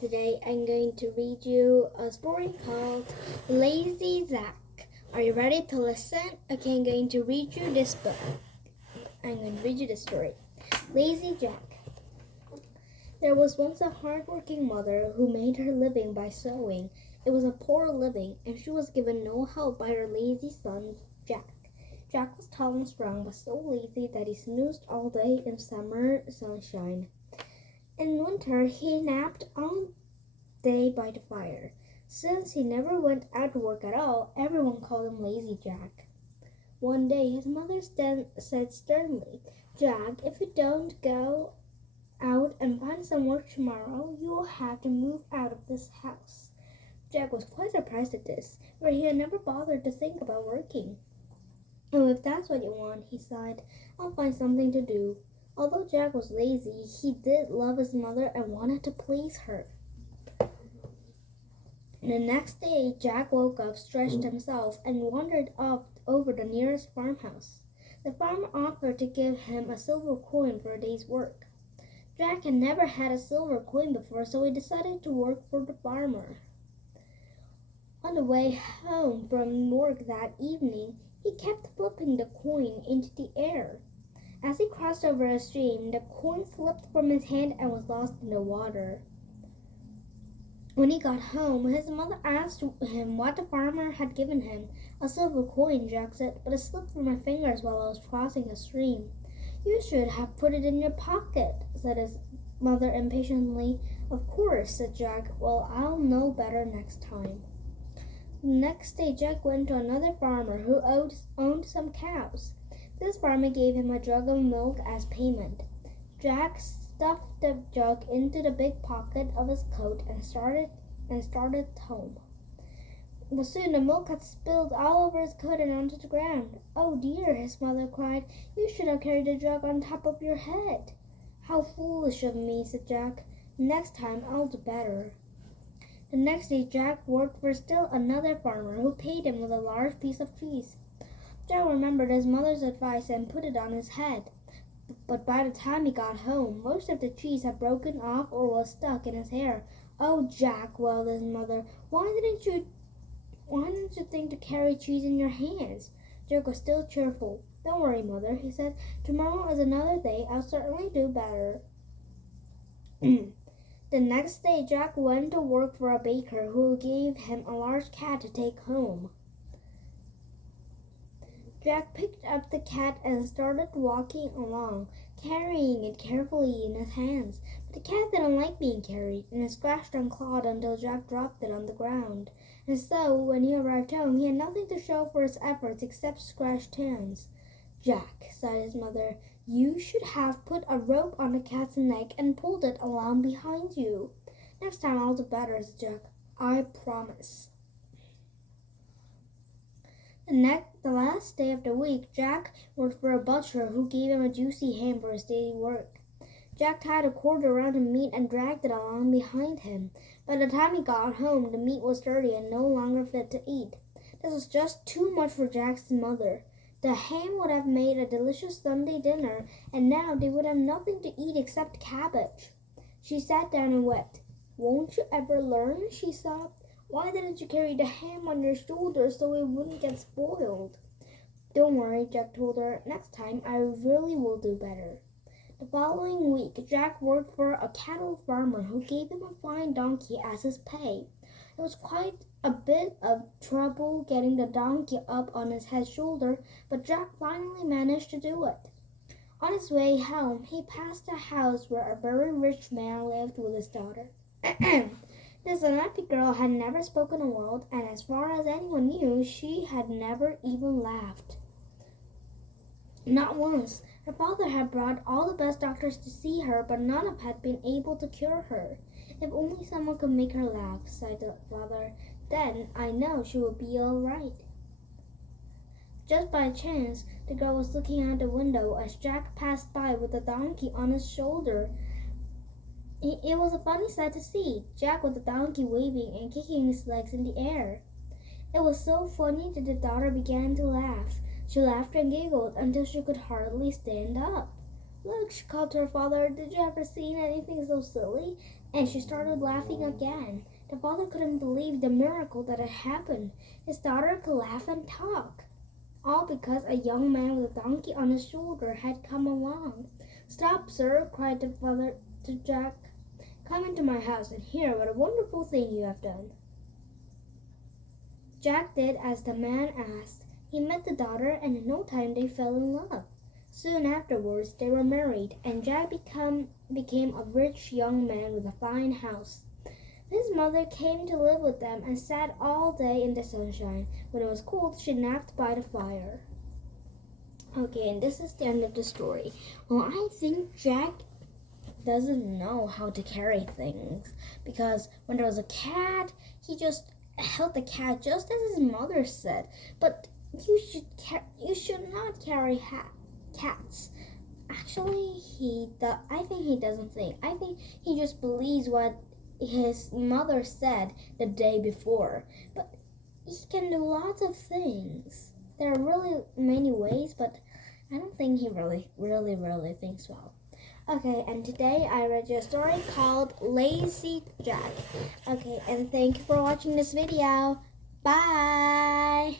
Today I'm going to read you a story called Lazy Zach. Are you ready to listen? Okay, I'm going to read you this book. I'm going to read you the story. Lazy Jack. There was once a hard-working mother who made her living by sewing. It was a poor living, and she was given no help by her lazy son, Jack. Jack was tall and strong, but so lazy that he snoozed all day in summer sunshine. In winter, he napped all day by the fire. Since he never went out to work at all, everyone called him Lazy Jack. One day, his mother said sternly, "Jack, if you don't go out and find some work tomorrow, you will have to move out of this house." Jack was quite surprised at this, for he had never bothered to think about working. "Oh, if that's what you want," he sighed, "I'll find something to do." Although Jack was lazy, he did love his mother and wanted to please her. The next day, Jack woke up, stretched himself, and wandered off over the nearest farmhouse. The farmer offered to give him a silver coin for a day's work. Jack had never had a silver coin before, so he decided to work for the farmer. On the way home from work that evening, he kept flipping the coin into the air. As he crossed over a stream, the coin slipped from his hand and was lost in the water. When he got home, his mother asked him what the farmer had given him. "A silver coin," Jack said, "but it slipped from my fingers while I was crossing a stream." "You should have put it in your pocket," said his mother impatiently. "Of course," said Jack. "Well, I'll know better next time." The next day, Jack went to another farmer who owned some cows. This farmer gave him a jug of milk as payment. Jack stuffed the jug into the big pocket of his coat and started home. But soon the milk had spilled all over his coat and onto the ground. "Oh dear," his mother cried, "you should have carried the jug on top of your head." "How foolish of me," said Jack. "Next time I'll do better." The next day Jack worked for still another farmer who paid him with a large piece of cheese. Jack remembered his mother's advice and put it on his head. But by the time he got home, most of the cheese had broken off or was stuck in his hair. "Oh, Jack," wailed his mother, why didn't you think to carry cheese in your hands?" Jack was still cheerful. "Don't worry, Mother," he said. "Tomorrow is another day. I'll certainly do better." The next day, Jack went to work for a baker who gave him a large cat to take home. Jack picked up the cat and started walking along, carrying it carefully in his hands. But the cat didn't like being carried, and it scratched and clawed until Jack dropped it on the ground. And so, when he arrived home, he had nothing to show for his efforts except scratched hands. "Jack," sighed his mother, "you should have put a rope on the cat's neck and pulled it along behind you." "Next time I'll do better," said Jack. "I promise." The last day of the week, Jack worked for a butcher who gave him a juicy ham for his daily work. Jack tied a cord around the meat and dragged it along behind him. By the time he got home, the meat was dirty and no longer fit to eat. This was just too much for Jack's mother. The ham would have made a delicious Sunday dinner, and now they would have nothing to eat except cabbage. She sat down and wept. "Won't you ever learn?" she sobbed. "Why didn't you carry the ham on your shoulders so it wouldn't get spoiled?" "Don't worry," Jack told her. "Next time I really will do better." The following week, Jack worked for a cattle farmer who gave him a fine donkey as his pay. It was quite a bit of trouble getting the donkey up on his head shoulder, but Jack finally managed to do it. On his way home, he passed a house where a very rich man lived with his daughter. This unhappy girl had never spoken a word, and as far as anyone knew, she had never even laughed. Not once. Her father had brought all the best doctors to see her, but none of them had been able to cure her. "If only someone could make her laugh," sighed the father. "Then I know she will be all right." Just by chance, the girl was looking out the window as Jack passed by with the donkey on his shoulder. It was a funny sight to see, Jack with the donkey waving and kicking his legs in the air. It was so funny that the daughter began to laugh. She laughed and giggled until she could hardly stand up. Look, she called to her father, did you ever see anything so silly? And she started laughing again. The father couldn't believe the miracle that had happened. His daughter could laugh and talk. All because a young man with a donkey on his shoulder had come along. Stop, sir, cried the father to Jack. Come into my house and hear what a wonderful thing you have done. Jack did as the man asked. He met the daughter, and in no time they fell in love. Soon afterwards they were married, and Jack became a rich young man with a fine house. His mother came to live with them and sat all day in the sunshine. When it was cold, she napped by the fire. Okay, and this is the end of the story. Well, I think Jack doesn't know how to carry things, because when there was a cat, he just held the cat just as his mother said. But you should not carry cats. Actually, I think he doesn't think. I think he just believes what his mother said the day before. But he can do lots of things. There are really many ways, but I don't think he really thinks well. Okay, and today I read you a story called Lazy Jack. Okay, and thank you for watching this video. Bye!